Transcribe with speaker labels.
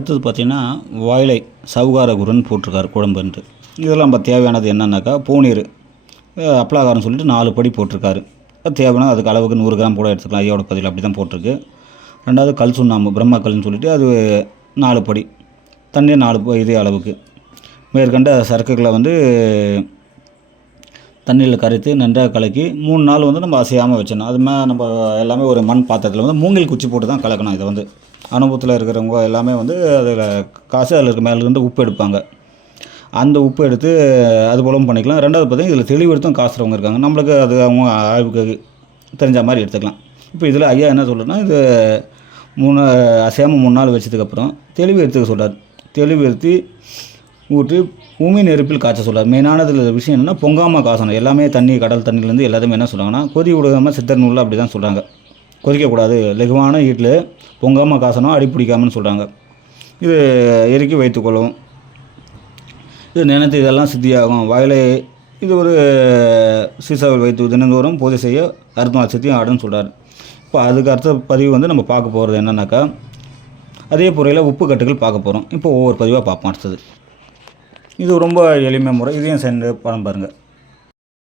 Speaker 1: அடுத்தது பார்த்திங்கன்னா வாயிலை சவுகாரகுருன்னு போட்டிருக்காரு குழம்புன்ட்டு இதெல்லாம் நம்ம தேவையானது என்னென்னாக்கா பூநீர் அப்ளாகாரம் சொல்லிட்டு நாலு படி போட்டிருக்காரு. அது தேவைன்னா அதுக்கு அளவுக்கு நூறு கிராம் கூட எடுத்துக்கலாம். ஐயோட பதில் அப்படி தான் போட்டிருக்கு. ரெண்டாவது கல் சுண்ணாம்பு பிரம்மக்கல்னு சொல்லிட்டு அது நாலு படி. தண்ணி நாலு இதே அளவுக்கு. மேற்கண்ட சரக்குகளை வந்து தண்ணியில் கரைத்து நன்றாக கலக்கி மூணு நாள் வந்து நம்ம அசையாமல் வச்சிடணும். அது நம்ம எல்லாமே ஒரு மண் பாத்திரத்தில் வந்து மூங்கில் குச்சி போட்டு தான் கலக்கணும் இதை வந்து. அனுபவத்தில் இருக்கிறவங்க எல்லாமே வந்து அதில் காசு அதில் இருக்க மேலே இருந்து உப்பு எடுப்பாங்க. அந்த உப்பு எடுத்து அது போலவும் பண்ணிக்கலாம். ரெண்டாவது பார்த்தீங்கன்னா இதில் தெளிவு எடுத்தும் காசுறவங்க இருக்காங்க. நம்மளுக்கு அது அவங்க ஆய்வுக்கு தெரிஞ்ச மாதிரி எடுத்துக்கலாம். இப்போ இதில் ஐயா என்ன சொல்கிறேன்னா இது மூணு அசையாமல் மூணு நாள் வச்சதுக்கப்புறம் தெளிவு எடுத்துக்க சொல்கிறார் தெளிவு எடுத்து ஊற்றி பூமி நெருப்பில் காய்ச்ச சொல்கிறார் மெயினானதில் விஷயம் என்னென்னா பொங்காமல் காசணும். எல்லாமே தண்ணி கடல் தண்ணிலேருந்து எல்லாத்தையுமே என்ன சொல்கிறாங்கன்னா கொதி விடாமல் சித்தர் நூலில் அப்படி தான் சொல்கிறாங்க கொதிக்கக்கூடாது லெகுவான ஹீட்டில் பொங்காமல் காசணும் அடி பிடிக்காமன்னு சொல்கிறாங்க இது இறுக்கி வைத்துக்கொள்ளும் இது நினைத்து இதெல்லாம் சித்தியாகும். வாயிலை இது ஒரு சீசாவில் வைத்து தினந்தோறும் பூஜை செய்ய அறுத்தம் சித்தியும் ஆடுன்னு சொல்கிறார் இப்போ அதுக்கு அடுத்த பதிவு வந்து நம்ம பார்க்க போகிறது என்னன்னாக்கா அதே பொறையில் உப்பு கட்டுகள் பார்க்க போகிறோம் இப்போ ஒவ்வொரு பதிவாக பார்ப்போம் அடுத்தது. இது ரொம்ப எளிமை முறை. இதையும் சென்று பணம் பாருங்கள்